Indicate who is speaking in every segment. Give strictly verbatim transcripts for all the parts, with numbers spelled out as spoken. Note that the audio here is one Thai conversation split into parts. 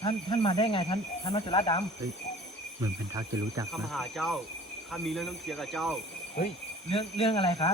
Speaker 1: ท่านท่านมาได้ไงท่านท่านมัจจุราชด
Speaker 2: เหมือนพันทักจะรู้จัก
Speaker 3: ข้ามา
Speaker 2: นะ
Speaker 3: หาเจ้าข้ามีเรื่องต้องเคลียร์กับเจ้า
Speaker 1: ำเฮ้ยเรื่องเรื่องอะไรครับ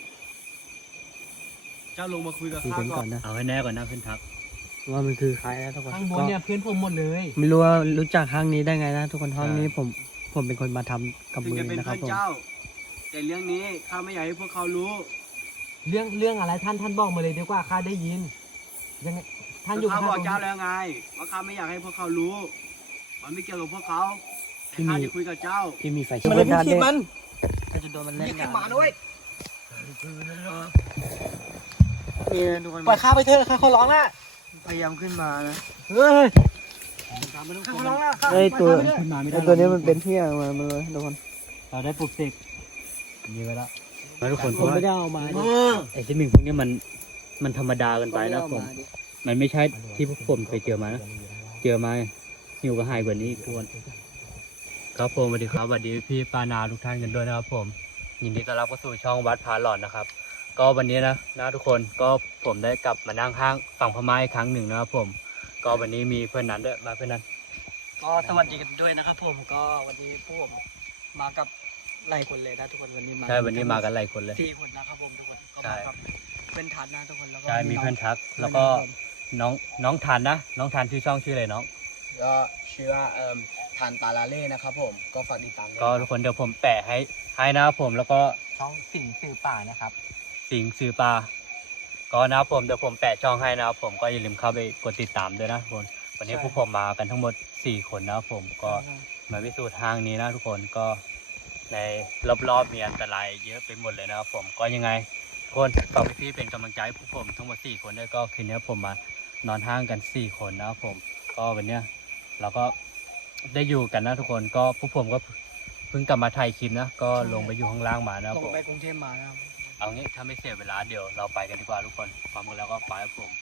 Speaker 3: เจ้าลงมาคุยกับ
Speaker 2: คุย
Speaker 3: ข้า
Speaker 2: กัน
Speaker 3: ก่
Speaker 2: ก่
Speaker 3: อ
Speaker 2: อน นนะเอาให้แน่ก่อนนะพันทักว่ามันคือใครนะทุกคน
Speaker 1: ข้างบนเนี่ยเพื่อนผมหมดเลย
Speaker 2: ไม่รู้ว่ารู้จักห้างนี้ได้ไงนะทุกคนห้างนี้ผมผมเป็นคนมาทำกับ
Speaker 3: ถึง
Speaker 2: มือ
Speaker 3: จะเป็น
Speaker 2: นะครั
Speaker 3: เพื่
Speaker 2: บผม
Speaker 3: อนเจ้า แต่เรื่องนี้ข้าไม่อยากให้พวกเขารู้
Speaker 1: เรื่องเรื่องอะไรท่านท่านบอกมาเลยดีกว่าข้าได้ยินยังไงท่านอยู่
Speaker 3: ข้า
Speaker 1: ข้าง
Speaker 3: บอก
Speaker 1: ตรง
Speaker 3: เจ้า
Speaker 1: นี้
Speaker 3: แล้วไงว่าข้าไม่อยากให้พวกเขารู้ มันไม่เกี่ยวกับพวกเขาแต่ข้าจะคุยกับเจ้า
Speaker 2: ที่มีไฟ
Speaker 1: มันเลยพี่คิดมัน
Speaker 2: ถ้าจะโดนมันเล่น
Speaker 1: ขึ้นมาด้วย
Speaker 2: นี่นะทุกคน
Speaker 1: ปล่อยข้าไปเถอะข้าขอร้องละ
Speaker 2: พยายามขึ้นมานะ
Speaker 1: เฮ้ยข้าขอร้องละข้า
Speaker 2: ไอ้ตัว
Speaker 1: ปล่อยข้าไปเถอะ
Speaker 2: ขึ้นมาไม่ได้ไอ้ตัวนี้มันเป็นเที่ยมามันเลยทุกคน
Speaker 1: เราได้ปลุกเสกมีไว้แล้ว
Speaker 2: แล้วทุกคนเพ
Speaker 1: ผม
Speaker 2: ราะว่า
Speaker 1: ไม่ได้เอามาดิ
Speaker 2: ไอ้ซิมิงพวกนี้มันมันธรรมดาเกันไปนะผม มันไม่ใช่ที่พวกผมเคยเจอมานะ เจอมาหิวก็หายกว่านี้อีกทุกคนครับผมสวัสดีครับสวัสดีพี่ปานาทุกท่านกันด้วยนะครับผมยินดีต้อนรับเข้าสู่ช่องวัดพาหลอนนะครับ ก็วันนี้นะนะทุกคนก็ผมได้กลับมานั่งห้างฝั่งพม่าอีกครั้งหนึ่งนะครับผม ก็วันนี้มีเพื่อนนั้นด้วยมาเพื่อนนั้น
Speaker 1: ก็สวัสดีกันด้วยนะครับผมก็วันนี้พวกผมมากับหลายคนเลยนะทุกคนวันนี้มา
Speaker 2: ใช่วันนี้มากันหลายคนเลย
Speaker 1: สี่คนนะครับผมทุกคนก็
Speaker 2: ใช่
Speaker 1: มากับเพื่อนทัดนะทุกคนแล้วก็
Speaker 2: ใช่มีเพื่อนทัก แล้วก็น้องน้องทานนะ น้องทานชื่อช่องชื่ออะไรน้อง
Speaker 4: ก็ชื่อว่าเอ่อทานตาลาเล่นะครับผมก็ฝากติดตามด้วย
Speaker 2: ก็ทุกคนเดี๋ยวผมแปะให้ให้นะครับผมแล้วก็
Speaker 1: ช่องสิงสื่อป่านะครับ
Speaker 2: สิงห์ซื้อปลาก็นะครับผมเดี๋ยวผมแปะช่องให้นะครับผมก็อย่าลืมเข้าไปกดติดตามด้วยนะทุกคนวันนี้พวกผมมากันทั้งหมดสี่คนนะครับผมก็มาพิสูจน์ทางนี้นะทุกคนก็ในรอบๆมีอันตรายเยอะไปหมดเลยนะครับผมก็ยังไงทุกคนฝากพี่ๆเป็นกำลังใจให้พวกผมทั้งหมดสี่คนด้วยก็คืนนี้ผมมานอนห้างกันสี่คนนะครับผมก็วันเนี้ยเราก็ได้อยู่กันนะทุกคนก็พวกผมก็เพิ่งกลับมาถ่ายคลิปนะก็ลงไปอยู่ข้างล่างมานะครับ
Speaker 1: ล
Speaker 2: ผ
Speaker 1: ง
Speaker 2: ม
Speaker 1: ไปกรุงเทพมานะครับ
Speaker 2: เอางี้ถ้าไม่เสียเวลาเดี๋ยวเราไปกันดีกว่าทุกคนพร้อมกันแล้วก็ไปครับผม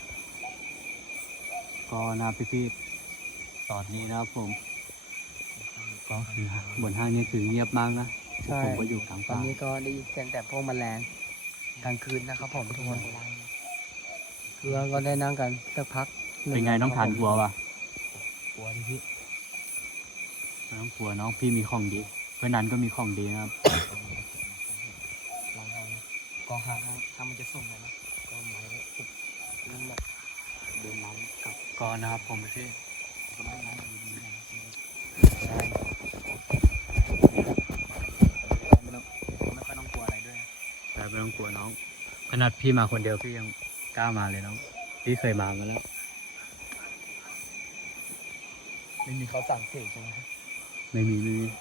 Speaker 2: ก็นะพี่พี่ๆตอนนี้นะครับผมก็คือบนห้างนี้คือเงียบมากนะ
Speaker 1: ใช่
Speaker 2: ผมก็อยู่กลาง
Speaker 1: ตอน
Speaker 2: ป่า
Speaker 1: นี้ก็ได้ยินเสียงแต่พวกแมลงกลางคืนนะครับผมทุกคนคือเราก็ได้นั่งกันสักพักห
Speaker 2: เป็นไงน้องทานกลัวปะ
Speaker 1: กลัวดิพี่
Speaker 2: ไม่ต้องกลัวน้องพี่มีของดีเพื่อนนั้นก็มีของดีนะครับ
Speaker 1: ลองทำกองหางทำมันจะส่งเลยนะกองไม้ปุ๊บนั่นแบบเดินน้ำกลับ
Speaker 2: ก็นะครับผมพี่
Speaker 1: ก็ไม่น้ำดีๆนะใช่ไม่ต้องไม่ค่อยต้องกลัวอะไรด้วย
Speaker 2: แต่ไม่ต้องกลัวน้องขนาดพี่มาคนเดียวพี่ยังกล้ามาเลยน้องพี่เคยมามาแล้ว
Speaker 1: ไม่มีเขาสั่งเสกใช่ไหม
Speaker 2: ไม่มีไม่มี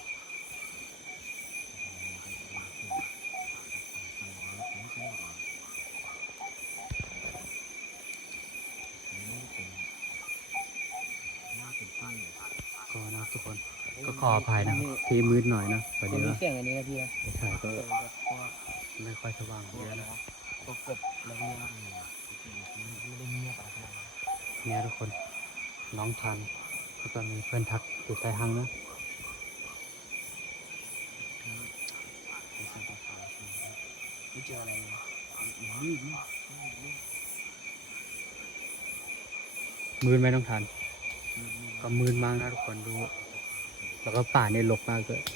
Speaker 2: ก็นะทุกคนก็ขออภัยนะที่มืดหน่อยนะพอดี
Speaker 1: มี
Speaker 2: ว่า
Speaker 1: เสียงอันนี้นะพี่นะ
Speaker 2: ไม่ใช่ก็
Speaker 1: เออแบบพวก
Speaker 2: ไม่ค่อยสว่างเยอะนะ
Speaker 1: พวกกบแล้วเนี่ยไม่ได้เงียบอะไรขนาดนั้น
Speaker 2: เนี่ยทุกคนน้องทันแล้วก็มีเพื่อนทักอยู่ใต้ห้างนะ
Speaker 1: ไม่เจออะไรเลย
Speaker 2: มืดไหมน้องทันก็มืดมากนะทุกคนดู แล้วก็ป่าเนี่ยรกมากเลย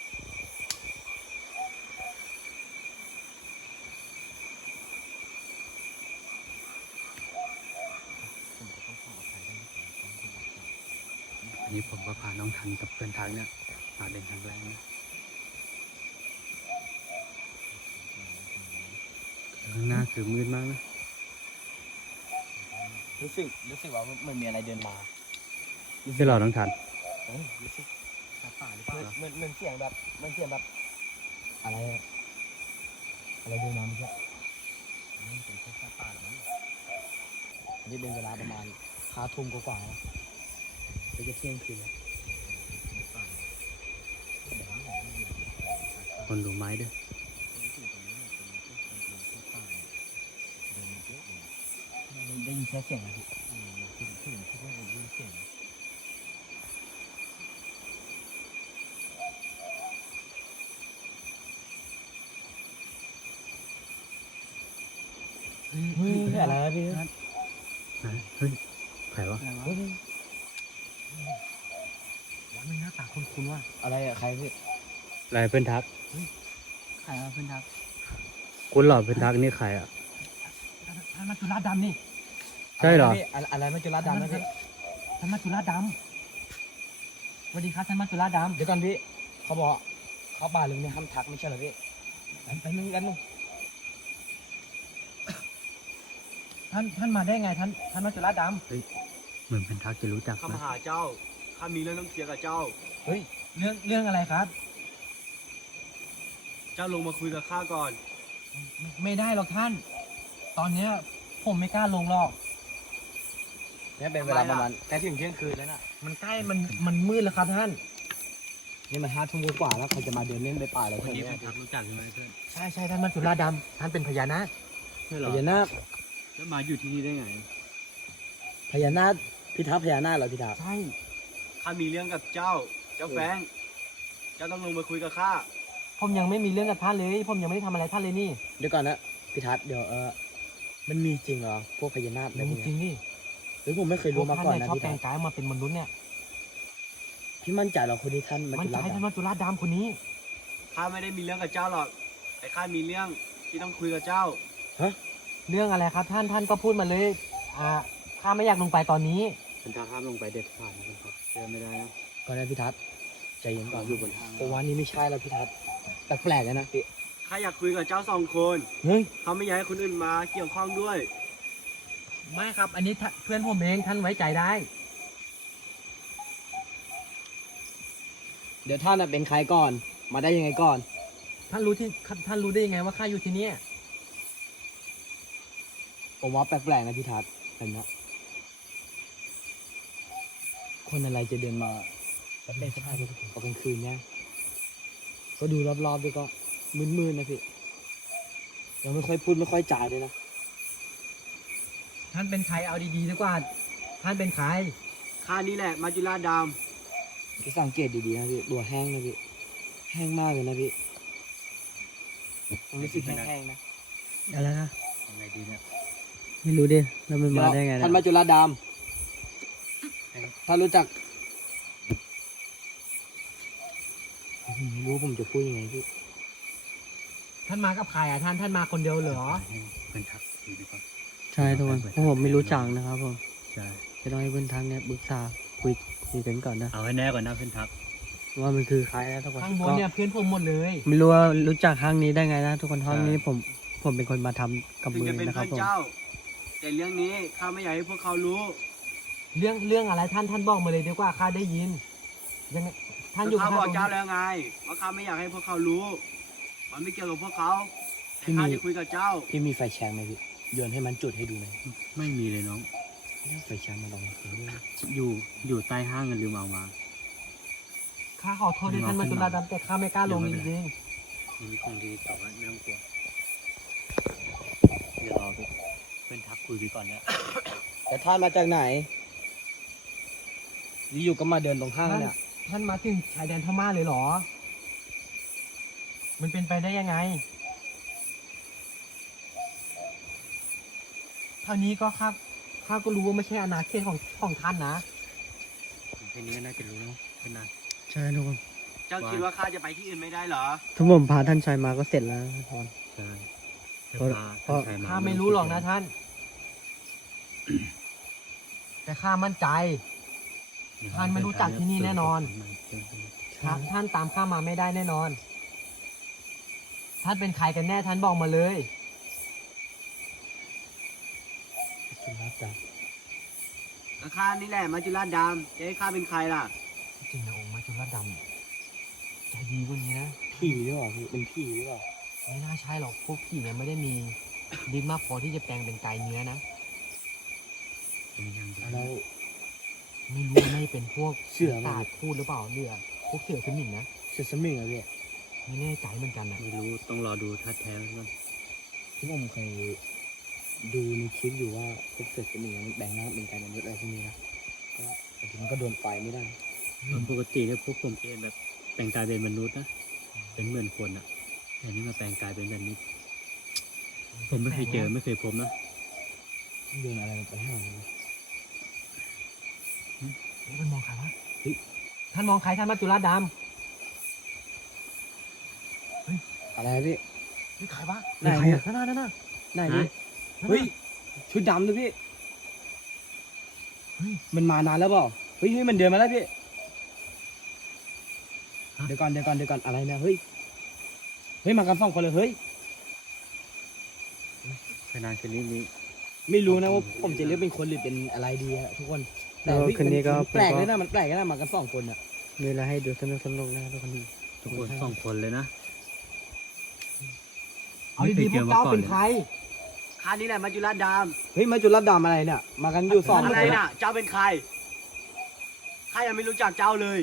Speaker 2: อันนี้ผมก็พาน้องทันกับเพื่อนทักเนี่ยมาเป็นครั้งแรกนะข้างหน้าคือมืดมากนะ
Speaker 1: รู้สึกรู้สึกว่ามันมีอะไรเดินมา
Speaker 2: ที่เราต้องทัน
Speaker 1: เอ้ยรู้สึกสัตว์ป่าหรือเปล่าเหมือนเหมือนเสียงแบบเหมันเสียงแบบอะไรอะอะไรเดินมาเมื่อกี้นี่เป็นพวกสัตว์ป่าหรือมั้งอันนี้เป็นเวลาประมาณห้าทุ่มกว่าๆนะจะจะเที่ยงคืนแล้ว
Speaker 2: คนดูไม้ด้วย
Speaker 1: ได้ยินแค่เสียงอะพี่คือคือคือว่าได้ยินเสียงเฮ้ยอะไรนะพี่
Speaker 2: เฮ้ยใครวะ
Speaker 1: ว่าไม่หน้าตาคุ้นๆว่าอะไรอะใครพี่
Speaker 2: อะไรเพื่อนทัก
Speaker 1: ใครอะเพื่อนทัก
Speaker 2: คุณหล่อเพื่อนทักนี่ใครอ่ะ
Speaker 1: ท่านมัจจุราชดำนี่
Speaker 2: ใช่เหรอ
Speaker 1: ะไนะพี่อะไรอะไรมัจจุราชดำนะพี่ท่านมัจจุราชดำสวัสดีครับท่านมัจจุราชดำเดี๋ยวก่อนพี่เขาบอกเขาป่าลืมเนี่ยห้ามทักไม่ใช่เหรอพี่ไปไปนึงกันนึงท่านท่านมาได้ไงท่านท่านมัจจุราชด
Speaker 2: เหมือนเพื่อนทักจะรู้จัก
Speaker 3: ข้ามา
Speaker 2: นะ
Speaker 3: หาเจ้า ข้ามีเรื่องต้องเคลียร์กับเจ้า
Speaker 1: ำเฮ้ยเรื่องเรื่องอะไรครับ
Speaker 3: เจ้าลงมาคุยกับข้าก่อน
Speaker 1: ไม่ไม่ได้หรอกท่าน ตอนเนี้ยผมไม่กล้าลงหรอกเนี่ยเป็นเวลาประมาณใกล้ถึงเที่ยงคืนแล้วน่ะมันใกล้มันมันมืดแล้วครับท่านนี่มันห้าทุ่มกว่าแล้วใครจะมาเดินเล่นในป่าอะไร
Speaker 2: คน
Speaker 1: แถว
Speaker 2: นี้
Speaker 1: เนี้
Speaker 2: เพื่อย นทักรู้จักใช่ไหมเพื่อน
Speaker 1: ใช่ใช่ท่านมัจจุราชดำท่านเป็นพญานาค
Speaker 2: ใช่เหรอ
Speaker 1: พญานาค
Speaker 2: แล้วมาอยู่ที่นี่ได้ไง
Speaker 1: พญานาคพิทักษ์พญานาคเหรอพิทักษ์ใช่
Speaker 3: ข้ามีเรื่องกับเจ้า เจ้าแฟรงค์เจ้าต้องลงมาคุยกับข้า
Speaker 1: ผมยังไม่มีเรื่องกับท่านเลย ผมยังไม่ได้ทำอะไรท่านเลยนี่เดี๋ยวก่อนนะพิทักษ์เดี๋ยวเออมันมีจริงเหรอพวกพญานาคแบบนี้จริงดิหรือผมไม่เคยรู้มาก่อนนะพี่ชอบแต่งกายมาเป็นมนุษย์เนี่ยพี่มั่นใจเหรอคนนี้ท่านมันใจท่านมัจจุราชดำคนนี้
Speaker 3: ข้าไม่ได้มีเรื่องกับเจ้าหรอก แต่ข้ามีเรื่องที่ต้องคุยกับเจ้า
Speaker 1: เรื่องอะไรครับท่านท่านก็พูดมาเลยอ่าข้าไม่อยากลงไปตอนนี้
Speaker 2: เพื่อนทักห้ามลงไปเด็ดขาดนะครับเดินไม่ได้นะ
Speaker 1: ก่อนนะพี่ทัศน์ใจเย็นก่อน
Speaker 2: อยู่บนทาง
Speaker 1: โอวันนี้ไม่ใช่แล้วพี่ทัศน์แปลกๆเลยนะพี่
Speaker 3: ข้าอยากคุยกับเจ้าสองคน
Speaker 1: เฮ้ย
Speaker 3: เขาไม่อยากให้คนอื่นมาเกี่ยวข้องด้วย
Speaker 1: ไม่ครับ อันนี้ท่านเพื่อนผมเองท่านไว้ใจได้ เดี๋ยวท่านน่ะเป็นใครก่อน มาได้ยังไงก่อน ท่านรู้ที่ท่านรู้ได้ยังไงว่าข้าอยู่ที่เนี่ยผมว่าแปลกๆนะพี่ทัศน์เห็นไหมคนอะไรจะเดินมาแล้วเป็นสภาพตอนกลางคืนเนี่ยก็ดูรอบๆด้วยก็มืดๆนะพี่ยังไม่ค่อยพูดไม่ค่อยจ่ายเลยนะท่านเป็นใครเอาดีๆดีกว่า ท่านเป็นใคร
Speaker 3: ข้านี่แหละมาจุฬาดาม
Speaker 1: พี่สังเกตดีๆนะพี่ตัวแห้งนะพี่แห้งมากเลยนะพี่ผมรู้สึกแห้งๆนะอะไรนะ
Speaker 2: ยังไงดีเนี่ย
Speaker 1: ไม่รู้ดิแล้วมันมาได้ไงท่านมาจุฬาดามท่านรู้จักผมไม่รู้ผมจะพูดยังไงพี่ท่านมากับใครอ่ะท่านท่านมาคนเดียวเหรอ
Speaker 2: เพื่อนทักคุยดีกว่า
Speaker 5: ใช่ทุกคนเพราะผมไม่รู้จักนะครับผม
Speaker 2: ใช่
Speaker 5: จะต้องให้เพื่อนทักเนี่ยปรึกษาคุยคุยกันก่อนนะ
Speaker 2: เอาให้แน่ก่อนนะเพื่อนทัก
Speaker 5: ว่ามันคือใครนะทุกคน
Speaker 1: ข้างบน
Speaker 5: ก็
Speaker 1: เนี่ยเพื่อนผมหมดเลย
Speaker 5: ไม่รู้ว่ารู้จักห้างนี้ได้ไงนะทุกคนห้างนี้ผมผมเป็นคนมาทำกับ
Speaker 3: ถึง
Speaker 5: มือ
Speaker 3: จะเป็น
Speaker 5: นะค
Speaker 3: เพื่
Speaker 5: รั
Speaker 3: อบ น
Speaker 5: ผม
Speaker 3: เจ้า แต่เรื่องนี้ข้าไม่อยากให้พวกเขารู้
Speaker 1: เรื่องเรื่องอะไรท่านท่านบอกมาเลยดีกว่าข้าได้ยินยังไงท่านอยู่
Speaker 3: ข้า
Speaker 1: ข้าง
Speaker 3: บอก
Speaker 1: ตรง
Speaker 3: เจ้า
Speaker 1: นี้
Speaker 3: แล้วไงว่าข้าไม่อยากให้พวกเขารู้ มันไม่เกี่ยวกับพวกเขาแต่ข้าจะคุยกับเจ้า
Speaker 1: พี่มีไฟแช็กไหมพี่โยนให้มันจุดให้ดูหน่อย
Speaker 2: ไม่มีเลยน้อง
Speaker 1: ไฟแช็กมาลองดูด้วยนะ
Speaker 2: อยู่อยู่ใต้ห้างกันลืมเอามา
Speaker 1: ข้าขอโทษด้วยท่านมาจุฬาดำแต่ข้าไม่กล้าลงจริง
Speaker 2: ยังมีของดีต่อไว้ไม่ต้องกลัวเดี๋ยวรอเพื่อนทักคุยไปก่อนนะ
Speaker 1: แต่ท่านมาจากไหนอยู่ๆก็มาเดินตรงห้างเนี่ยท่านมาถึงชายแดนพม่าเลยเหรอ มันเป็นไปได้ยังไงเท่านี้ก็ข้าข้าก็รู้ว่าไม่ใช่อาณาเขตของของท่านนะ
Speaker 2: แค่นี้ก็น่าจะรู้แล้วเพื่อนนะ
Speaker 5: ใช่ทุกคน
Speaker 3: เจ้าคิดว่าข้าจะไปที่อื่นไม่ได้เหรอ
Speaker 5: ถ้าผมพาท่านชายมาก็เสร็จแล้วนะทุกคน
Speaker 2: ใช่
Speaker 5: เพราะเพราะ
Speaker 1: ข้าไม่รู้หรอกนะท่าน แต่ข้ามั่นใจ ท่านไม่รู้จักที่นี่แน่นอน ท่านท่านตามข้ามาไม่ได้แน่นอน ท่านเป็นใครกันแน่ท่านบอกมาเลยจุฬาด
Speaker 3: ก็ข้านี่แหละมาจุฬาดามจะให้ข้าเป็นใครล่ะ
Speaker 1: ำจริงนะองค์มาจุฬาดำใจดีกว่านี้นะผีหรือเปล่าพี่เป็นผีหรือเปล่าไม่น่าใช่หรอกพวกผีเนี่ยไม่ได้มีดินมากพอที่จะแปลงเป็นไก่เนื้อนะแล้วไม่รู้ว่าไม่าจะเป็นพวกเสือตาดพูดหรือเปล่าเรือพวกเสือสมิงนะเสือสมิงอะพี่ไม่แน่ใจเหมือนกันนะ
Speaker 2: ไม่รู้ต้องรอดูท่าแท้ก่อน
Speaker 1: ที่ผมเคยดูในคลิปอยู่ว่าพวกเสือสมิงมันแบ่งร่างเป็นไก่มนุษย์อะไรพวกนี้นะก็บางทีมันก็โดนไฟไม่ได้
Speaker 2: ปกติเนี่ยพวกผมเองแบบแปลงกายเป็นมนุษย์นะเป็นเหมือนคนอะแต่นี่มาแปลงกายเป็นแบบนี้ ผมไม่เคยเจอไม่เคยพบนะ
Speaker 1: โยนอะไรไปให้มันเฮ้ยมันมองใครวะเฮ้ยท่านมองใครท่านมัจจุราชด
Speaker 5: อะไรพี่
Speaker 1: ำนี่ใครวะ
Speaker 5: ไหนอะ
Speaker 1: นั่นน่ะนั่นน่ะ
Speaker 5: ไหนพี่เฮ้ยชุดดำเลยพี่
Speaker 1: เฮ้ย
Speaker 5: มันมานานแล้วเปล่าเฮ้ยเฮ้ยมันเดินมาแล้วพี่เดี๋ยวก่อนเดี๋ยวก่อนเดี๋ยวก่อนอะไรเนี่ยเฮ้ยเฮ้ยมากันสองคนเลยเฮ้ย
Speaker 2: ขนาดชนิดนี้
Speaker 5: ไม่รู้นะว่าผมจะเลือกเป็นคนหรือเป็นอะไรดีอะทุกคนแต่เฮ้ย
Speaker 6: คืนนี้ก็
Speaker 5: มัแปลกเลยนะมันแปลกเลยนะมากันสองคนอะ
Speaker 6: มีอะไรให้ดูสนุกสนุกนะทุกคน
Speaker 2: ทุกคนสองคนเลยนะ
Speaker 1: เอาดีๆพวกเจ้าเป็นใคร
Speaker 3: ข้านี่แหละมัจจุราชด
Speaker 5: เฮ้ยมาจุดรับดามอะไรเนี่ยมากันอยู่สอง
Speaker 3: ำ
Speaker 5: ค
Speaker 3: อะ
Speaker 5: น
Speaker 3: ไรน่ะ เจ้าเป็นใคร ข้ายังไม่รู้จักเจ้าเลย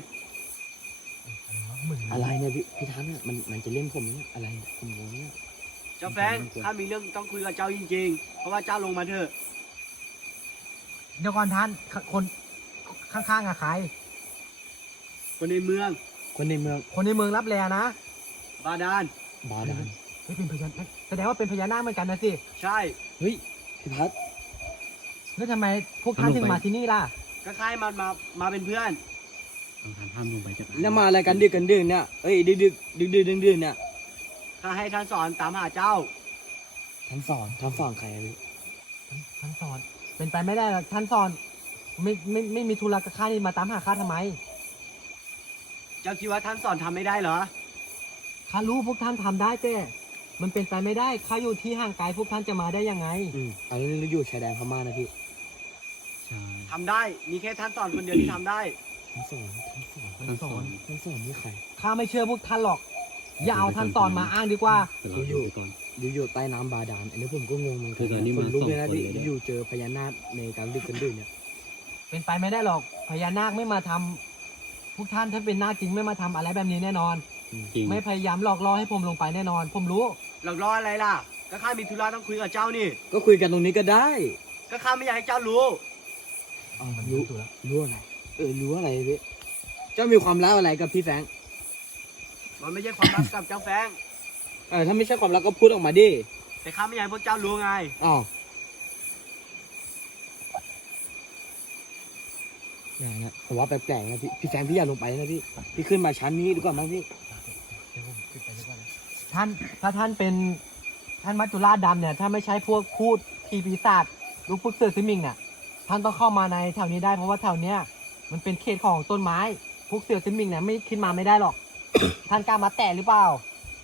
Speaker 5: อะไรเนี่ยพี่พี่ทันเนี่ยมันมันจะเล่นผมเนี่ยอะไรเนี่ยผมงงเนี่ย
Speaker 3: เจ้าแฟรงค์ข้ามีเรื่องต้องคุยกับเจ้าจริงๆ เพราะว่าเจ้าลงมาเถอะ
Speaker 1: เดี๋ยวก่อนท่านคนข้างๆอะใคร
Speaker 3: คนในเมือง
Speaker 5: คนในเมือง
Speaker 1: คนในเมืองรับแลนะ
Speaker 3: บาดาล
Speaker 5: บาดาล
Speaker 1: เฮ้ยเป็นพญานาคแสดงว่าเป็นพญานาคเหมือนกันนะสิ
Speaker 3: ใช่
Speaker 5: เฮ้ยพี่พัด
Speaker 1: แล้วทำไมพวกท่านถึงมาที่นี่ล่ะ
Speaker 3: ก็ข้าให้มันมา มาเป็นเพื่อน
Speaker 2: ต้องทำห้ามลงไปจาก
Speaker 5: แล้วมาอะไรกันดึกกันดื่นเนี่ยเอ้ยดึกดึกดึกดึกดึกดื่นเนี่ย
Speaker 3: ข้าให้ท่านสอนตามหาเจ้า
Speaker 5: ท่านสอนท่านสอนใครอะพี่
Speaker 1: ท่านท่านสอน เป็นไปไม่ได้หรอกท่านสอน ไม่ไม่ไม่มีธุระกับข้านี่มาตามหาข้าทำไม
Speaker 3: เจ้าคิดว่าท่านสอนทำไม่ได้เหรอ
Speaker 1: ข้ารู้พวกท่านทำได้แต่มันเป็นไปไม่ได้ข้าอยู่ที่ห่างไกลพวกท่านจะมาได้ยังไง
Speaker 5: อืมอันนี้เราอยู่ชายแดนพม่านะพี่
Speaker 2: ใช่
Speaker 3: ทำได้ มีแค่ท่านสอนคนเดียวที่ทำได้
Speaker 5: ท่านสอนท่านสอน
Speaker 2: ท่านสอน
Speaker 5: ท่านสอนนี่ใคร
Speaker 1: ข้าไม่เชื่อพวกท่านหรอก อย่าเอาท่านสอนมาอ้างดีกว่า
Speaker 2: แต่เราอยู่ก่อน
Speaker 5: อยู่อยู่ใต้น้ำบาดาลอันนี้ผมก็งงเหมือนกั
Speaker 2: คือตอนนี้
Speaker 5: คนลุกเลยนะ
Speaker 2: มาสอง
Speaker 5: ที่
Speaker 2: คนเลยเนี่ย
Speaker 5: อยู่เจอพญานาคในการดึกกันดื่นเนี่ย
Speaker 1: เป็นไปไม่ได้หรอก พญานาคไม่มาทำพวกท่านถ้าเป็นนาคจริงไม่มาทำอะไรแบบนี้แน่นอน
Speaker 2: จริง
Speaker 1: ไม่พยายามหลอกล่อให้ผมลงไปแน่นอน ผมรู้
Speaker 3: หลอกล่ออะไรล่ะ ก็ข้ามีธุระต้องคุยกับเจ้านี่
Speaker 5: ก็คุยกันตรงนี้ก็ได้
Speaker 3: ก็ข้าไม่อยากให้เจ้ารู้
Speaker 5: อ๋อรู้รู้อะไรเออรู้อะไรพี่เจ้ามีความลับอะไรกับพี่แฟรงค์
Speaker 3: มันไม่ใช่ความลับกับเจ้าแฟรงค์
Speaker 5: เออถ้าไม่ใช่ความลับก็พูดออกมาดิ
Speaker 3: แต่ข้าไม่อยากให้พวกเจ้ารู้ไง
Speaker 5: อ๋อเนี่ยนะผมว่าแปลกๆนะพี่พี่แฟรงค์พี่อย่าลงไปนะพี่พี่ขึ้นมาชั้นนี้ดีกว่ามั้งพี่
Speaker 1: ท่านถ้าท่านเป็นท่านมัจจุราชดำเนี่ยถ้าไม่ใช่พวกพูดผีปีศาจลูกพวกเสือซิมิงเนี่ยท่านต้องเข้ามาในแถวนี้ได้เพราะว่าแถวเนี้ยมันเป็นเขตของต้นไม้พวกเสือซิมิงเนี่ยไม่ขึ้นมาไม่ได้หรอก ท่านกล้ามาแตะหรือเปล่า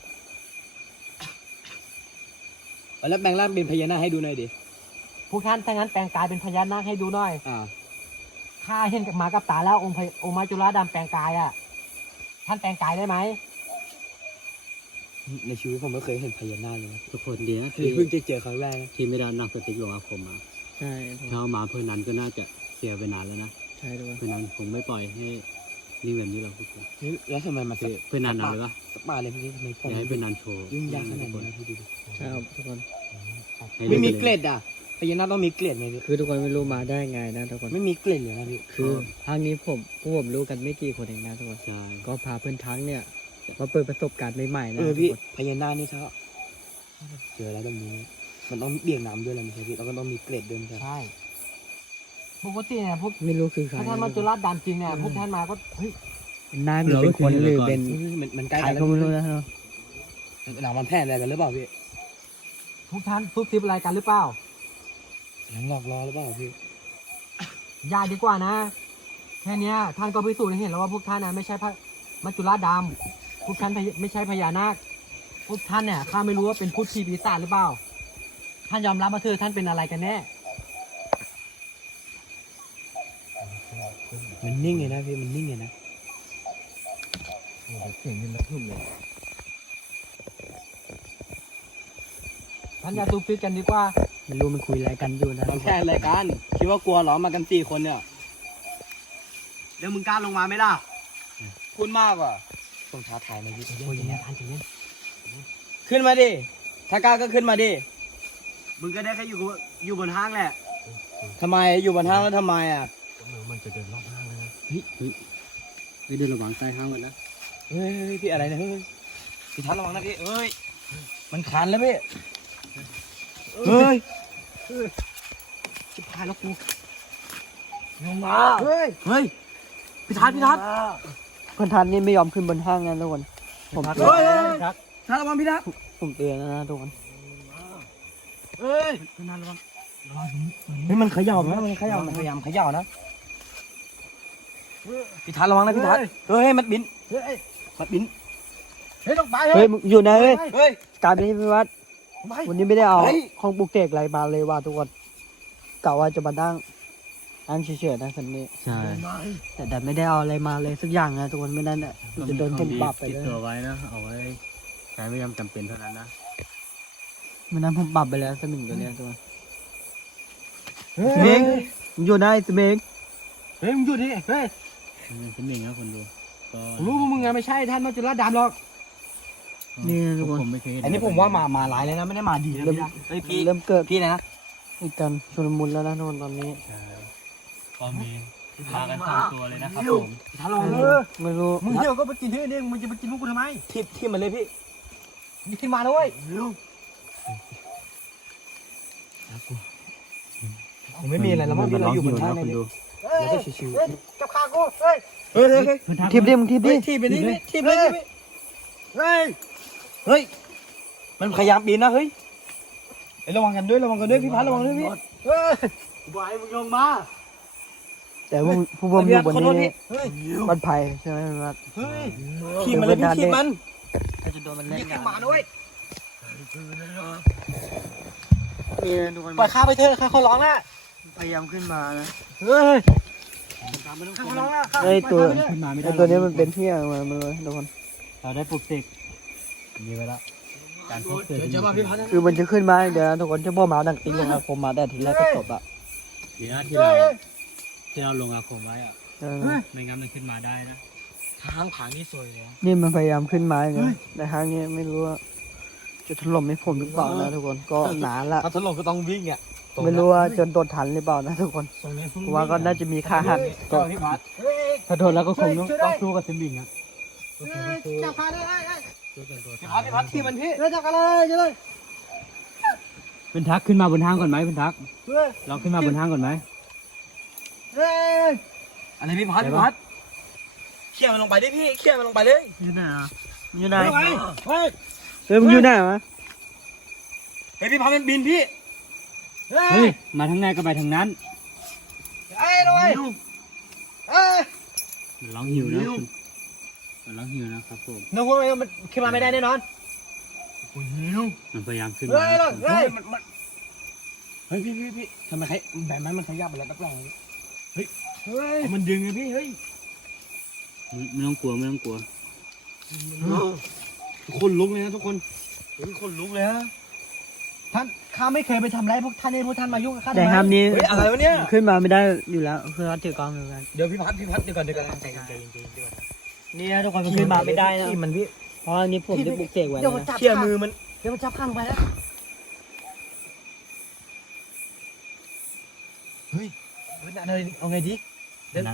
Speaker 5: เอาแล้วแปลงร่างเป็นพญานาคให้ดูหน่อยดิ
Speaker 1: พวกท่านถ้างั้นแปลงกายเป็นพญานาคให้ดูหน่อย
Speaker 5: อ่า
Speaker 1: ข้าเห็นกับหมากับตาแล้วองค์พญองค์มัจจุราชดำแปลงกายอ่ะท่านแปลงกายได้ไหม
Speaker 5: ในชีวิตผมไม่เคยเห็นพญานาคเลยนะ
Speaker 2: ทุกคนดีนะ
Speaker 5: คือ
Speaker 2: ที่
Speaker 5: เพิ่งจะเจอครั้งแรกนะ
Speaker 2: ที่ไม่ได้นำสติ๊กลงอาคมมา
Speaker 6: ใช่ทุกค
Speaker 2: ถ้าน เอามาเพื่อนนั้นก็น่าจะเคลียร์ไปนานแล้วนะ
Speaker 6: ใช่ทุกคน
Speaker 2: เพื่อนนั้นคงไม่ปล่อยให้นิ่งแบบนี้หรอกทุกคน
Speaker 5: นี่แล้วทำไมมา
Speaker 2: คือ
Speaker 5: เจอ
Speaker 2: เพื่อนนั้นเอาเลยปะ
Speaker 5: สปาเลยพี่ทำไมผ
Speaker 2: อ
Speaker 5: ม
Speaker 2: ย่าให้เพื่อนนั้นโชว์
Speaker 5: ยุ่งยากขนาด
Speaker 2: ทุก
Speaker 5: นี้
Speaker 2: คน
Speaker 5: นะพี่ดูดิ
Speaker 6: ใช่ครับทุกคน
Speaker 2: ให้
Speaker 5: ไม่มี
Speaker 2: ดูป
Speaker 5: เกล็ดอ่ะพญานาคต้องมีเกล็ดไหมพี่
Speaker 6: คือทุกคนไม่รู้มาได้ไงนะทุกคน
Speaker 5: ไม่มีเกล็ดเลยนะพี่
Speaker 6: คือทางนี้ผมพวกผมรู้กันไม่กี่คนเองนะทุกคน
Speaker 2: ใช่
Speaker 6: ก็พาเพื่อนทั้งเนี่ยมาเปิดประสบการณ์ใหม่ๆนะ
Speaker 5: เออ
Speaker 6: ทุก
Speaker 5: พี่
Speaker 6: คน
Speaker 5: พญานาคนี่ถ้าเจอแล้วแบบนี้ มันต้องเบี่ยงน้ำด้วยแหละไม่ใช่พี่แล้วก็ต้องมีเกล็ดด้วยไม่ใช่
Speaker 1: ใช่ปกติเนี่ยพวก
Speaker 6: ไม่รู้คือใคร
Speaker 1: ถ้าท่านมัจจุราชดำจริงเนี่ยพวกท่านมาก็เฮ้ย
Speaker 6: เป็นนาคหรือเป็นคนหรือเป็น
Speaker 5: มันมันใกล้
Speaker 6: ใคร
Speaker 5: กัน
Speaker 6: ก็ไม่รู้นะเนาะ
Speaker 5: หนังมันแพร่อะไรกันหรือเปล่าพี่
Speaker 1: พวกท่านซุบซิบอะไรกันหรือเปล่า
Speaker 5: หนังหลอกล่อหรือเปล่าพี่
Speaker 1: อย่าดีกว่านะ แค่เนี้ยท่านก็พิสูจน์ให้เห็นแล้วว่าพวกท่านนะไม่ใช่พระมัจจุราชดำพวกท่านไม่ใช่พญานาคพวกท่านเนี่ยข้าไม่รู้ว่าเป็นพูดผีปีศาจหรือเปล่า ท่านยอมรับมาเถอะท่านเป็นอะไรกันแน่
Speaker 5: มันนิ่งไงนะพี่มันนิ่งไงนะ
Speaker 1: เสียงมันระทึ่มเลยท่านอย่าซุบซิบกันดีกว่า
Speaker 6: ไม่รู้มันคุยอะไรกันอยู่นะ
Speaker 5: มันแค่อะไรกันคิดว่ากลัวเหรอมากันสี่คนเนี่ย
Speaker 3: แล้วมึงกล้าลงมาไหมล่ะ
Speaker 5: พูดมากว่ะต้องท้าทายไหมพี่
Speaker 1: ใจเย็นใจเย็นท่านใจเย็น
Speaker 5: ขึ้นมาดิถ้ากล้าก็ขึ้นมาดิ
Speaker 3: มึงก็ได้แค่อยู่กับอยู่บนห้างแหละ
Speaker 5: ทำไมอยู่บนห้างแล้วทำไมอ่ะ
Speaker 1: มันจะเดินรอบห้างแล้วนะ
Speaker 2: เฮ้ยเฮ้ยเฮ้ยเดินระวังใต้ห้างกันนะ
Speaker 5: เฮ้ยเฮ้ยพี่อะไรเนี่ยเฮ้ยพี่ทันระวังนะพี่เอ้ยมันคันแล้วพี่เฮ้ย
Speaker 1: ชิบหายแล้วกู
Speaker 5: ลงมาเฮ้ยเฮ้ย
Speaker 3: พี่ทัศน์พี่ทัศน์
Speaker 6: คนทันนี่ไม่ยอมขึ้นบนห้างนะทุกคนผม
Speaker 3: เฮ้ยทัศน์ระวังพี่ทัศน์
Speaker 6: ผมเตือนแล้วนะทุกคน
Speaker 3: เฮ้ย
Speaker 5: เฮ้ยมันเขย่านะมันเขย่ามันพยายามเขย่านะพี่ทัศน์ระวังนะพี่ทัศน์เฮ้ยมันบิน
Speaker 3: เฮ้ย
Speaker 5: มันบิน
Speaker 3: เฮ้ยต้องไป
Speaker 6: เฮ้ยมึงอยู่ไหนเฮ้ย
Speaker 5: เฮ้ย
Speaker 6: การนี้พี่วัด
Speaker 3: ไป
Speaker 6: วันนี้ไม่ได้เอา
Speaker 5: เฮ้ย
Speaker 6: ของปลุกเสกอะไรมาเลยว่ะทุกคนกะว่าจะมานั่งนั่งเฉยๆนะคันนี้
Speaker 2: ใช่
Speaker 6: แต่แต่ไม่ได้เอาอะไรมาเลยสักอย่างนะทุกคนไม่นั้นอ่ะจะโดนผมปรับไป
Speaker 2: ติด
Speaker 6: เลย
Speaker 2: ตัวไว้นะเอาไว้ใช้ไม่ยามจำเป็นเท่านั้นนะ
Speaker 6: ไม่นั้นผมปรับไปแล้วสมิงตัวเนี้ยทุกคน
Speaker 3: เฮ้
Speaker 6: สมิง
Speaker 3: ย
Speaker 6: มึงอยู่ไหนสมิง
Speaker 3: เฮ้ยมึงหยุดดิเฮ้ย
Speaker 2: มันเป็นอย่างนะคนดูก็
Speaker 3: ผมรู้ว่ามึงไงไม่ใช่ท่านมัจจุราชดำหรอก
Speaker 6: นี่นะทุกคน
Speaker 2: ผมไม่เคยเห็น
Speaker 5: อันนี้ผมว่ามามาหลายเลยนะไม่ได้มาดีนะ
Speaker 6: เริ่ม
Speaker 5: พี่นะเฮ้ยพี่
Speaker 6: เริ่มเกิด
Speaker 5: พี่นะ
Speaker 6: อีกกันชุลมุนแล้วนะทุกคนตอนนี้
Speaker 2: ใช่ก็มีมากันสองตัวเลยนะครับผม
Speaker 3: พี่ทัศน์ระวังเออ
Speaker 6: ไม่รู้
Speaker 3: มึงเที่ยวก็ไปกินที่นี่มึงจะไปกินพวกกูทำไม
Speaker 5: ทิปทิปมันเลยพี่
Speaker 3: มึงขึ้นมาด้วย
Speaker 5: ผมไม่มีอะไรแล้วมั้งพี่เราอยู่บนห้าง
Speaker 2: ค
Speaker 5: ใน
Speaker 2: น
Speaker 5: นี้
Speaker 2: ดู
Speaker 5: เราก็ชิว
Speaker 3: เฮ้ยจับขากูเฮ้ย
Speaker 5: ๆเฮ้ยเฮ้ยเฮ้ย
Speaker 6: ทิปดิมึงทิปดิ
Speaker 5: ทิปไปนี่ทิปเลยทิป
Speaker 3: เฮ้ย
Speaker 5: เฮ้ยมันพยายามบินนะเฮ้ยเฮ้ยระวังกันด้วยระวังกันด้วยพี่พัดระวังด้วยพี่
Speaker 3: เฮ้ยกูบอกให้มึงลงมา
Speaker 6: แต่ผู้ผู้ผมอยู่บน
Speaker 5: ขอโทษ
Speaker 6: นี้
Speaker 5: พี่เฮ้ย
Speaker 6: บันไผ่ใช่ไหมพี่วัด
Speaker 3: เฮ้ย
Speaker 5: ขี่มันเลยพี่ขี่มัน
Speaker 6: ก็จะโดนมันเล่น
Speaker 3: นี่
Speaker 6: งา
Speaker 3: ขึ้น
Speaker 6: น
Speaker 3: มาด้วย
Speaker 6: นี่นะทุกคน
Speaker 3: ปล่อยข้าไปเถอะข้าเขาร้องแล้ว
Speaker 6: พยายามขึ้นมานะ
Speaker 3: เฮ้ยข้าเขาร้องแล้ว
Speaker 6: ไอ้ตัว
Speaker 2: ขึ้นมาไม่ได้
Speaker 6: ไอ้ตัวนี้มันเป็นเที่ยมามาเลยทุกคน
Speaker 2: เราได้ปลุกเสกมีไว้แล้วการพบเจอ
Speaker 3: เดี๋ยวจะมาพี่พัฒน์
Speaker 6: คือมันจะขึ้นมาเดี๋ยวนะทุกคนจะพ่อหมาดังติ๊งลงอาคมมาแต่ทีแรกก็จบอะ
Speaker 2: ดีนะที่เราที่เราลงอาคมไว้อะ
Speaker 6: เออ
Speaker 2: ไม่งั้นมันขึ้นมาได้นะ
Speaker 5: ทางผางนี่สวยเลย
Speaker 6: นี่มันพยายามขึ้นมาอย่างเงี้ยแต่ทางนี้ไม่รู้ว่าจะถล่มให้ผมหรือเปล่านะทุกคนก็หนาละ
Speaker 5: ถ้าถล่มก็ต้องวิ่งอ่ะ
Speaker 6: ไม่รู้ว่าจนโดนทันหรือเปล่านะทุกคน
Speaker 5: ตรงนี้
Speaker 6: เพราะว่าก็น่าจะมีค่าหัก
Speaker 5: ก็
Speaker 6: ก็
Speaker 5: พี่พัด
Speaker 3: เฮ้ย
Speaker 6: ถ้าโดนแล้วก็คงต้อง
Speaker 3: ช่วยด้วย
Speaker 6: ต้องสู้กับซิมบิงอะ
Speaker 3: จับขาได้ไอ้
Speaker 5: พี่พัดพี่พัดที่มันพี่
Speaker 3: เฮ้ยจับกันเลยจับเลย
Speaker 2: เป็นทักขึ้นมาบนห้างก่อนไหมเป็นทัก
Speaker 3: เฮ้ย
Speaker 2: เราขึ้นมาบนห้างก่อนไหม
Speaker 3: เฮ้ย
Speaker 5: อะไรพี่พัดพี่พัดเขี่ยมันลงไปได้พี่เขี่ยมันลงไปเลย
Speaker 6: อยู่ไหนอะอยู่ไหน
Speaker 3: เฮ้ยเฮ้ย
Speaker 6: เฮ้ยมึงอยู่ไหนวะ
Speaker 5: เฮ้ยพี่พัดมันบินพี่
Speaker 3: เฮ้
Speaker 2: เฮ้
Speaker 3: ย
Speaker 2: ยมาทางไหนก็ไปทางนั้น
Speaker 3: เฮ้ยด้วยเฮ้ย
Speaker 2: มันร้องหิวนะคุณมันร้องหิวนะครับผม
Speaker 3: นึกว่ามันขึ้นมาไม่ได้แน่นอน
Speaker 2: มันพยายามขึ้น
Speaker 3: เฮ้
Speaker 2: มาย
Speaker 3: เฮ้ย
Speaker 5: มันมันเฮ้ยพี่พี่พี่ทำไมใครแบบนั้นมันขยับไปแล้วแป๊บหลัง
Speaker 3: เฮ้ย
Speaker 5: มันดึงไงพี่เฮ้ย
Speaker 2: ไม่ไม่ต้องกลัวไม่ต้องกลัว
Speaker 5: คนลุกเลยนะทุกคนเฮ้ยคนลุกเลยฮะ
Speaker 3: ท่านข้าไม่เคยไปทำไรพวกท่านให้พวกท่านมายุ่งกับข้า
Speaker 6: แต่ห้ามนี้
Speaker 5: เฮ้ยอะไรวะเนี่ย
Speaker 6: ขึ้นมาไม่ได้อยู่แล้วคือเขาถือกล้องเหมือนกัน
Speaker 5: เดี๋ยวพี่พัดพี่พัดเดี๋ยวก่อนเดี๋ยวก่อนใจเย็นใจเย็นใจเย็นเดี๋ยวก่อน
Speaker 6: นี่นะทุกคนมันขึ้นมาไม่ได้นะ
Speaker 5: ที่มันพี่
Speaker 6: เพราะอันนี้ผมจะปลุกเสกไว้
Speaker 3: เดี๋ยว
Speaker 6: นะ
Speaker 3: จับ
Speaker 5: เขี่ยมือมัน
Speaker 3: เดี๋ยวมันจับข้างไปแล้ว
Speaker 5: เฮ้ยเอาไงเอาไงดี
Speaker 2: นั้น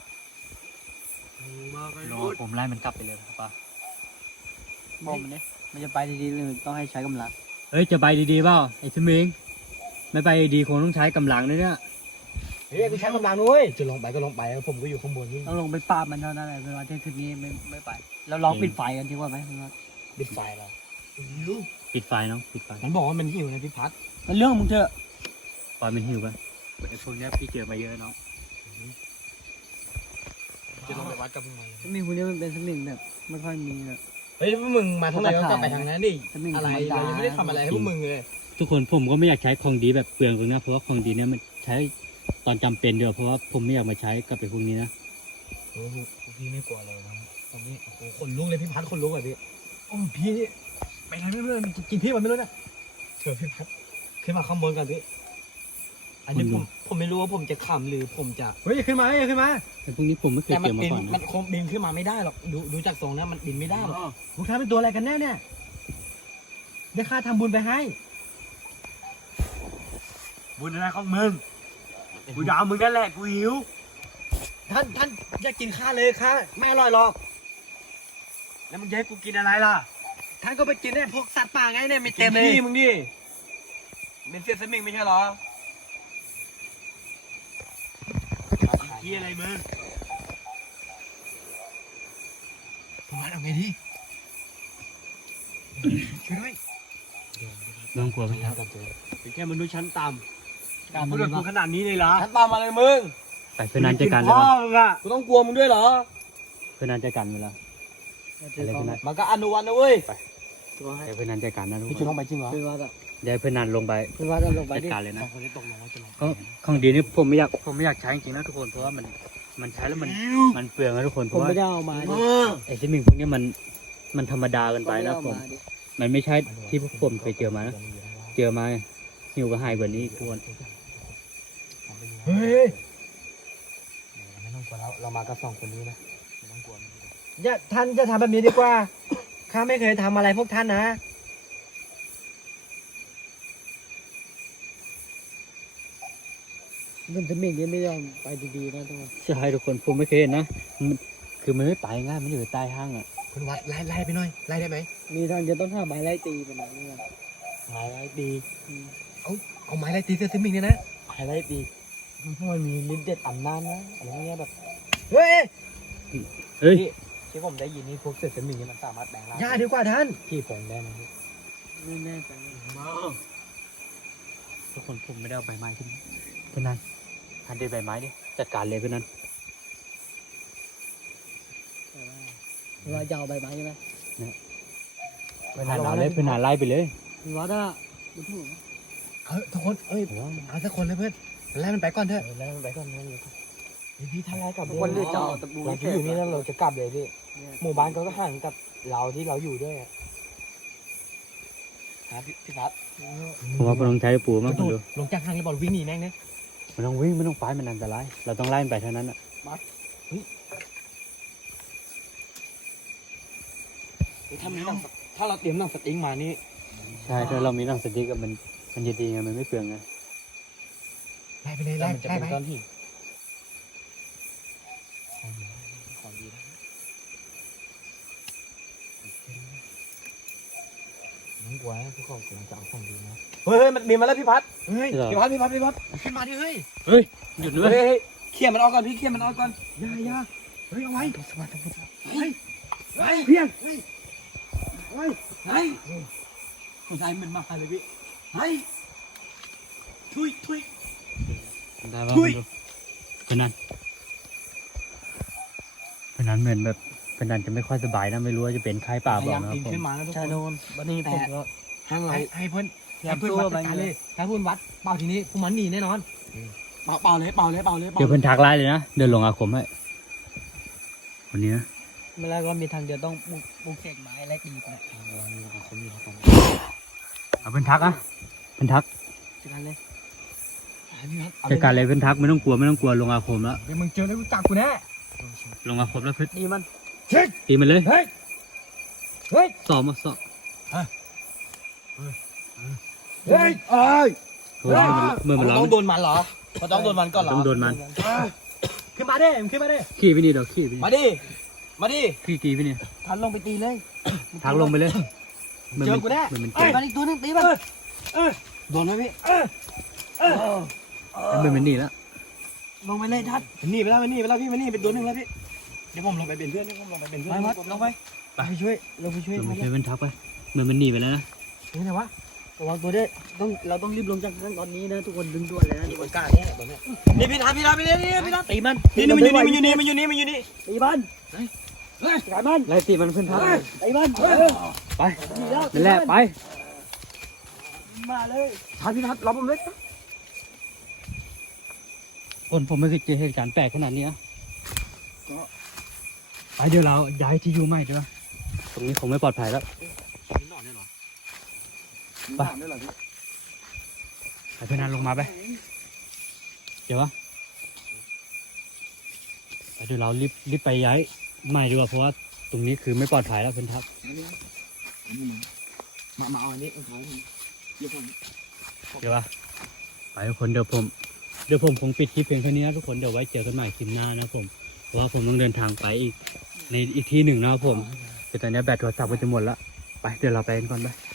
Speaker 2: รอผมไล่มันกลับไปเลยครับป้า
Speaker 6: บอกมันเนี่ยมันจะไปดีๆเลยต้องให้ใช้กำลัง
Speaker 2: เฮ้ยจะไปดีๆเปล่าไอ้สมิงไม่ไปดีคงต้องใช้กำลังนะเนี่ย
Speaker 3: เฮ้ยกูใช้กำลังด้วย
Speaker 5: จะลงไปก็ลงไปผมก็อยู่ข้างบนนี่
Speaker 6: ต้องลงไปปราบมันเท่านั้นแหละเวลาที่คืนนี้ไม่ไม่ไปแล้วลองปิดไฟกันดีกว่าไหมพี่ว่า
Speaker 5: ปิดไฟเรา
Speaker 2: ปิดไฟน้องปิดไฟ
Speaker 5: มันบอกว่ามันหิวนะพี่พัด
Speaker 6: มันเรื่องของมึงเถอะ
Speaker 2: ปล่อยมันหิวกันไอ้พวกเนี้ยพี่เจอมาเยอะน้อง
Speaker 5: จะลงไปวัดกับมึงไหม
Speaker 6: สมิงคนนี้มันเป็นสมิงแบบไม่ค่อยมีแบบ
Speaker 5: เฮ้ยพวกมึงมาทางไหนก็กลับไปทางนั้นดิ
Speaker 6: สมิง
Speaker 5: อะไร
Speaker 6: ธรรมดา
Speaker 5: เรายังไม่ได้ทำอะไรให้พวกมึงเลย
Speaker 2: ทุกคนผมก็ไม่อยากใช้ของดีแบบเปลืองตรงนี้เพราะว่าของดีเนี่ยมันใช้ตอนจำเป็นเดียวเพราะว่าผมไม่อยากมาใช้กับไอ้พวกนี้นะ
Speaker 5: โอ้โหพี่ไม่กลัวเลยนะผมนี่โอ้โหขนลุกเลยพี่พัดขนลุกเลยพี่โอ้พี่นี่ไปไหนไม่รู้เลยมันกินพี่มันไม่รู้นะเชิญพี่พัดขึ้นมาข้างบนกันพี่อันนี้ผมผมไม่รู้ว่าผมจะขำหรือผมจะ
Speaker 3: เฮ้ยอย่าขึ้นมาอย่าขึ้นมา
Speaker 2: ไอ้พวกนี้ผมไม่เคย
Speaker 5: แต่มั
Speaker 2: เจอมา
Speaker 5: บิน
Speaker 2: ก่อน
Speaker 5: มั
Speaker 2: นะ
Speaker 5: นคงบินขึ้นมาไม่ได้หรอกดูดูจากทรงแล้วมันบินไม่ได้หรอก
Speaker 3: พวกท่านเป็นตัวอะไรกันแน่เนี่ยเดี๋ยวข้าทำบุญไปให้
Speaker 5: บุญอะไรของมึงกูจะเอามึงนั่นแหละกูหิว
Speaker 3: ท่านท่านอย่ากินข้าเลยข้าไม่อร่อยหรอก
Speaker 5: แล้วมึงจะให้กูกินอะไรล่ะ
Speaker 3: ท่านก็ไปกินเนี่ยพวกสัตว์ป่าไงเนี่ยมี
Speaker 5: กิ
Speaker 3: เต็
Speaker 5: น
Speaker 3: มเลย
Speaker 5: พี่มึงดิเป็นเสียสมิงไม่ใช่เหรอขี้อะไรมึงเอาไงดีช่วยด้วย
Speaker 2: น้องกลัวไหมครับ
Speaker 3: เป็นแค่มนุษย์ชั้นต่
Speaker 1: การ
Speaker 3: ำ
Speaker 1: มั
Speaker 3: พู
Speaker 1: น
Speaker 3: ดกับ
Speaker 1: มี
Speaker 3: กูขนาดนี้เลยเหรอ
Speaker 1: ฉันตามมาเลยมึง
Speaker 2: ไปเพื่อนนันจัดการเลย
Speaker 3: พ่อ
Speaker 2: วะ
Speaker 3: มึงอะ
Speaker 1: กูต้องกลัวมึงด้วยเหรอ
Speaker 2: เพื่อนนันจัดการเวลาอะไรเพื่อนนัน
Speaker 1: มันก็อนุวันนะเว้ย
Speaker 6: ตัวให้
Speaker 2: เดี๋ยวเพื่อนนันจัดการนะทุก
Speaker 1: พี่
Speaker 2: ค
Speaker 1: จุ
Speaker 2: น
Speaker 1: ต้องไปจริงเหรอ
Speaker 6: เป็นวัดอ่ะ
Speaker 2: เดี๋ยวเพื่อนนันลงไป
Speaker 6: เป็นวัดเอาลงไป
Speaker 2: จัด
Speaker 6: ดิ
Speaker 2: การเลยนะ
Speaker 1: สองคนนี้ตกลงว่าจะลง
Speaker 2: ของของดีนี่ผมไม่อยากผมไม่อยากใช้จริงๆนะทุกคนเพราะว่ามันมันใช้แล้วมันมันเปลืองนะทุกคนเพ
Speaker 6: ผม
Speaker 2: ราะว่า
Speaker 6: ไม่ได้เอามาดิ
Speaker 2: ไอ้ซิมิงพวกเนี้ยมันมันธรรมดาเกินไปนะผม
Speaker 6: ดิ
Speaker 2: มันไม่ใช่ที่พวกผมเคยเจอมานะเจอมาหิวก็หายแบบนี้ทุกคน
Speaker 5: เฮ้ย
Speaker 1: ไม่ต้องกลัวแล้วเรามากับสองคนนี้นะไม่ต้องกลัวไม่ต้องกลัว
Speaker 5: อย่าท่านจะทำแบบนี้ดีกว่าข้าไม่เคยทำอะไรพวกท่านนะ
Speaker 6: มันจะมิ่งยังไม่ยอมไปดีๆนะทุกคน
Speaker 2: ใช่ทุกคนผมไม่เคยเห็นนะมันคือมันไม่ไปง่ายมันอยู่ใต้ห้างอ่ะ
Speaker 5: คุณวัดไล่ไล่ไปหน่อยไล่ได้ไหม
Speaker 6: มีทางจะต้องหาไม้ไล่ตีมันนะเนี่ย
Speaker 1: หายไล่ดี
Speaker 5: เอาไม้ไล่ตีเสื้อซิมมิงเนี่ยนะ
Speaker 1: หายไล่ดีมันพวกมันมีลิ้นเด็ดอำนาจนะอะไรเงี้ยแบบ
Speaker 5: เฮ้ย
Speaker 2: เฮ้ย
Speaker 1: ที่ผมได้ยินนี่พวกเศษสมิงนี่มันสามารถแปลงร่าง
Speaker 5: อย่าดีกว่าท่าน
Speaker 1: พี่แปลงได้ไหมพี่
Speaker 6: ไม่แน่ใจ
Speaker 2: ทุกคนผมไม่ได้เอาใบไม้ขึ้นเพื่อนนันทันเด็ดใบไม้ดิจัดการเลยเพื่อนนัน
Speaker 6: แต่ว่าเราจะเอาใบไม้ใช่ไหม
Speaker 2: เพื่อนนันเอาเลยเพื่อนนันไล่ไปเลย
Speaker 6: เป็นวัดอ่ะมันถูกนะ
Speaker 5: เฮ้ยทุกคนเอ้ยเอาสักคนเลยเพื่อนไล่มันไปก่อนเถอะ
Speaker 1: เออแล้วมันไปก่อนนะเลย
Speaker 5: เฮ้ยพี่ท่านไล่กลับ
Speaker 6: ทุกคนเลือกจะเอาตะปู
Speaker 1: เรา
Speaker 6: ให้
Speaker 1: ที่อยู่นี่แล้วเราจะกลับเลยพี่
Speaker 6: เนี่ย
Speaker 1: หมู่บ้านเขาก็ห่างกับเราที่เราอยู่ด้วยอะฮะพี่พี่พัด
Speaker 2: ผมว่าผมต้องใช้ปูมาก
Speaker 5: ก
Speaker 2: คุ
Speaker 5: ระ
Speaker 2: ณ
Speaker 5: โด
Speaker 2: ดู
Speaker 5: ดลงจากทางนี้บอลวิ่งหนีแม่งเนี่ย
Speaker 2: มันต้องวิ่งไม่ต้องไปมันอันตรายเราต้องไล่มันไปเท่านั้นอ่ะ
Speaker 1: ถ้ามีหนังสถ้าเราเตรียมหนังสติ๊กมานี่
Speaker 2: ใช่ถ้าเรามีหนังสติ๊กอะมันมันจะดีไงมันไม่เปลืองไง
Speaker 5: ไล่ไปเลย
Speaker 1: แล้
Speaker 5: ไล่
Speaker 1: วมันจะ
Speaker 5: ไล่
Speaker 1: เป็น
Speaker 5: ไป
Speaker 1: ก้อนหินของดีนะน้องกลัวนะพวกเขากำลังจะเอาของดีนะเฮ้ยเฮ้ยมันมีมาแล้วพี่พัด
Speaker 5: เฮ้ย
Speaker 1: พี่พัดพี่พัดพี่พัด
Speaker 5: ขึ้นมาดิเฮ้ย
Speaker 2: หยุด
Speaker 1: เฮ้
Speaker 2: เลย ย
Speaker 1: เฮ้ยเขี่ยมันออกก่อนพี่เขี่ยมันออกก่อน
Speaker 5: อย่าอย่าเฮ้ยเอาไว้
Speaker 1: เฮ้ยเฮ้ย
Speaker 5: เพียง
Speaker 1: เฮ้ยเฮ้ยเฮ้ยผู้ชายมันมาเลยพี่เฮ้ยทุยทุย
Speaker 2: ได้ป่ะคุณดูเป็นนั้นเป็นนั้นเหมือนแบบเป็นนั้นจะไม่ค่อยสบายนะไม่รู้ว่าจะเป็นไข้ป่า
Speaker 1: พ
Speaker 2: เป
Speaker 1: ยา
Speaker 2: ล่าย
Speaker 1: าม
Speaker 2: นะครับ
Speaker 1: ปีน
Speaker 2: ผม
Speaker 1: ขึ้นมานะทุก
Speaker 6: ชา
Speaker 1: คน
Speaker 6: โดนวันนี้ผมก็
Speaker 1: ห้างเรา
Speaker 5: ให้ให้เพื่อน
Speaker 6: พยายา
Speaker 5: ให้
Speaker 6: ม
Speaker 5: เพื่อน
Speaker 6: สู้
Speaker 5: วัด
Speaker 6: ไป
Speaker 5: จัดการ
Speaker 6: เล
Speaker 5: เลย ยถ้าเพื่อนวัดเป่าทีนี้พวกมันหนีแน่นอน
Speaker 1: เป่าเป่าเลยเป่าเลยเป่าเลย
Speaker 2: เดี๋ยวเพื่อนทักไล่เลยนะเดินลงอาคมให้วันนี้นะ
Speaker 6: เมื่อไรก็มีทางเดียวต้องบุกบุกเสกไม้ไล่ตีไป
Speaker 2: เอาเพื่อนทักอ่ะเพื่อนทัก
Speaker 6: จัดการเลย
Speaker 2: จัดการเลยเพื่อนทักไม่ต้องกลัวไม่ต้องกลัวลงอาคมแล้ว
Speaker 5: เดี๋ยวมึงเจอแล้วกูจับกูแน่
Speaker 2: ลงอาคมแล้วเพื่อน
Speaker 6: นี่มัน
Speaker 5: เช็ค
Speaker 2: ตีมันเลย
Speaker 5: เฮ้ยเฮ้ย
Speaker 2: สอบมาสอบ
Speaker 5: เฮ้ยเอ้ย
Speaker 2: เฮ้ยเมื่อมันร้อง
Speaker 1: ต้องโดนมันเหรอเขาต้องโดนมันก่อนเหรอ
Speaker 2: ต้องโดนมัน
Speaker 5: ขึ้นมาดิมึงขึ้นมาดิ
Speaker 2: ขี่ไปนี่เดี๋ยวขี่ไป
Speaker 1: มา
Speaker 2: นี่
Speaker 1: ดิมาดิ
Speaker 2: ขี่กี่ไปนี่
Speaker 6: ทันลงไปตีเลย
Speaker 2: ทักลงไปเลย
Speaker 1: เจอกูแน่
Speaker 2: มันมัน
Speaker 6: ตีมันอีกตัวหนึงตีมัน
Speaker 1: โดนไหมพี่
Speaker 2: มันมันนี่แล้ว
Speaker 6: ลงไปเลยทัด
Speaker 1: มันหนีไปแล้วมันหนีไปแล้วพี่มันหนีเป็นตัวหนึ่งแล้วพี่เดี๋ยวผมลงไปเป็นเพื่อนเดี๋ยวผมลงไปเป็นเพื่อน
Speaker 6: ไปวัดลงไปไปช่วยลงไปช่วย
Speaker 2: ลงไป
Speaker 6: มัน
Speaker 2: ช่วยเพื่อนทักไปเหมือนมันหนีไปแล้วนะ
Speaker 5: นี่ไงวะ
Speaker 6: ระวังตัวด้วยต้องเราต้องรีบลงจากนั้นตอนนี้นะทุกคนดึงด่วนเลยนะทุกคน
Speaker 1: กล้าเนี่ยตัวเนี้ยนี่พี่ทันพี่ทันพี่ทันนี่พี่ทัน
Speaker 6: ตีมัน
Speaker 1: นี่มันอยู่นี่มันอยู่นี่มันอยู่นี่มันอยู่นี่
Speaker 6: ตีมันตีมัน
Speaker 2: ไล่ตีมันเพื่อนทัก
Speaker 6: ตีมัน
Speaker 2: ไปนั่นแหละไป
Speaker 6: มาเลย
Speaker 1: ทันพี่ทันรอผมเลย
Speaker 2: คนผมไม่เคยเจอเหตุการณ์แปลกขนาดนี้นะไปเดี๋ยวเราย้ายที่อยู่ใหม่ดีกว่าตรงนี้คงไม่ปลอดภัยแล้ว
Speaker 1: นอนได้หรอ
Speaker 2: ไป ไปเพื่อนนันลงมาไป เดี๋ยววะไปเดี๋ยวเรารีบรีบไปย้ายใหม่ดีกว่าเพราะว่าตรงนี้คือไม่ปลอดภัยแล้วเพื่อนทัก
Speaker 1: มามาเอาอันนี้เอาของเดี๋ยวผม
Speaker 2: เดี๋ยววะไปทุกคนเดี๋ยวผมเดี๋ยวผมคงปิดคลิปเพียงเท่านี้นะทุกคนเดี๋ยวไว้เจอกันใหม่คลิปหน้านะผมเพราะว่าผมต้องเดินทางไปอีกในอีกที่หนึ่งนะครับผมแต่ตอนนี้แบตโทรศัพท์ก็จะหมดละไปเดี๋ยวเราไปกันก่อนไป